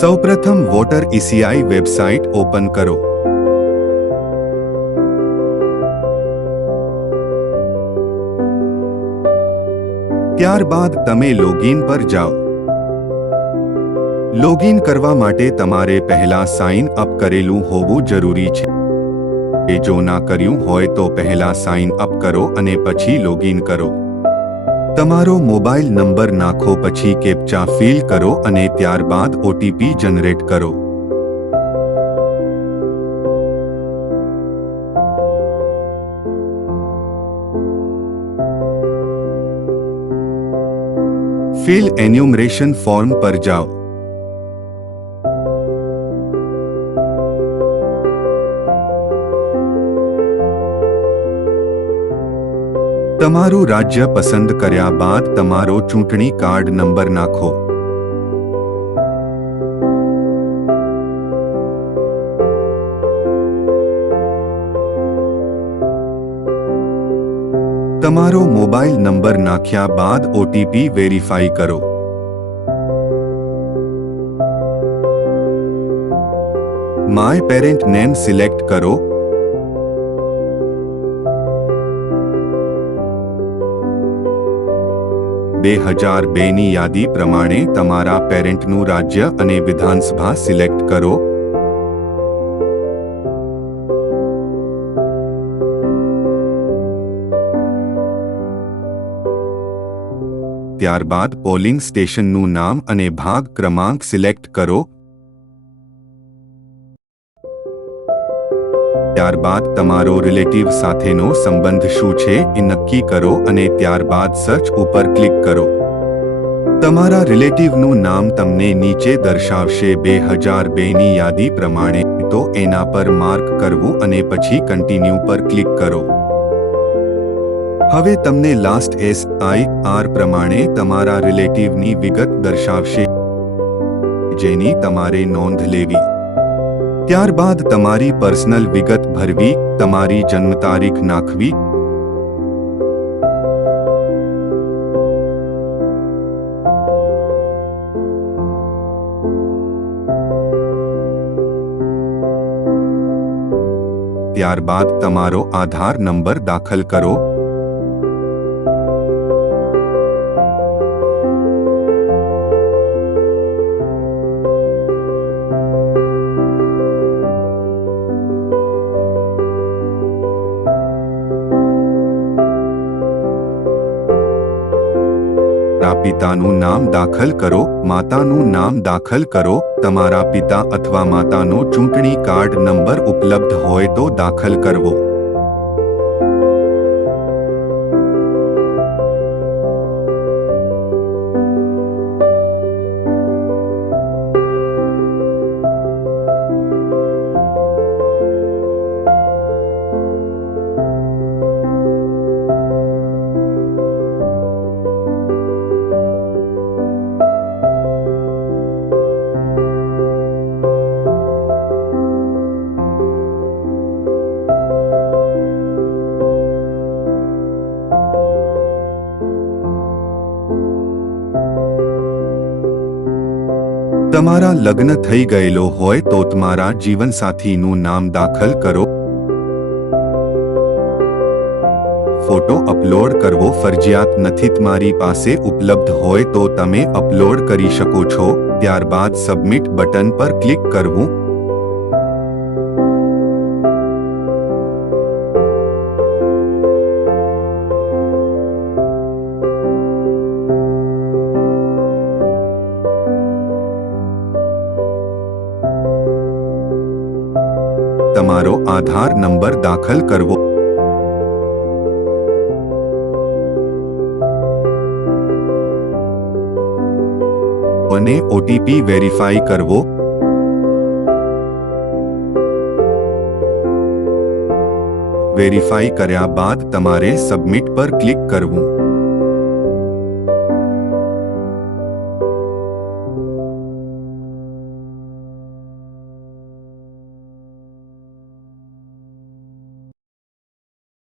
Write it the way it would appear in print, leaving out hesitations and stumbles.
સૌપ્રથમ water ECI website open કરો। ત્યારબાદ તમે લોગિન પર જાઓ। લોગિન કરવા માટે તમારે પહેલા સાઇન અપ કરેલું હોવું જરૂરી છે। જો ના કર્યું હોય તો પહેલા સાઇન અપ કરો અને પછી લોગિન કરો। તમારો મોબાઈલ નંબર નાખો, પછી કેપ્ચા ફિલ કરો અને ત્યારબાદ ઓટીપી જનરેટ કરો। ફિલ એન્યુમરેશન ફોર્મ પર જાઓ। તમારું રાજ્ય પસંદ કર્યા બાદ તમારો ચૂંટણી કાર્ડ નંબર નાખો। તમારો મોબાઈલ નંબર નાખ્યા બાદ ઓટીપી વેરીફાઈ કરો। માય પેરેન્ટ નેમ સિલેક્ટ કરો। બે 2002ની યાદી પ્રમાણે તમારા પેરેન્ટનું રાજ્ય અને વિધાનસભા સિલેક્ટ કરો। ત્યારબાદ પોલિંગ સ્ટેશનનું નામ અને ભાગ ક્રમાંક સિલેક્ટ કરો। ત્યારબાદ તમારો રિલેટિવ સાથેનો સંબંધ શું છે એ નક્કી કરો અને ત્યારબાદ સર્ચ ઉપર ક્લિક કરો। તમારા રિલેટિવનું નામ તમને નીચે દર્શાવશે 2002ની યાદી પ્રમાણે, તો એના પર માર્ક કરવું અને પછી કન્ટિન્યુ પર ક્લિક કરો। હવે તમને લાસ્ટ SIR પ્રમાણે તમારા રિલેટિવની વિગત દર્શાવશે, જેની તમારે નોંધ લેવી। ત્યારબાદ તમારી પર્સનલ વિગત ભરવી, તમારી જન્મ તારીખ નાખવી। ત્યારબાદ તમારો આધાર નંબર દાખલ કરો। પિતાનું નામ દાખલ કરો, માતાનું નામ દાખલ કરો। તમારા પિતા અથવા માતાનો ચૂંટણી કાર્ડ નંબર ઉપલબ્ધ હોય તો દાખલ કરવો। તમારા લગ્ન થઈ ગયેલો હોય તો તમારા જીવનસાથીનું નામ દાખલ કરો। ફોટો અપલોડ કરવો ફરજિયાત નથી, તમારી પાસે ઉપલબ્ધ હોય તો તમે અપલોડ કરી શકો છો। ત્યારબાદ સબમિટ બટન પર ક્લિક કરવું। તમારો આધાર નંબર દાખલ કરવો અને ઓટીપી વેરીફાઈ કરવો। વેરીફાઈ કર્યા બાદ તમારે સબમિટ પર ક્લિક કરવું।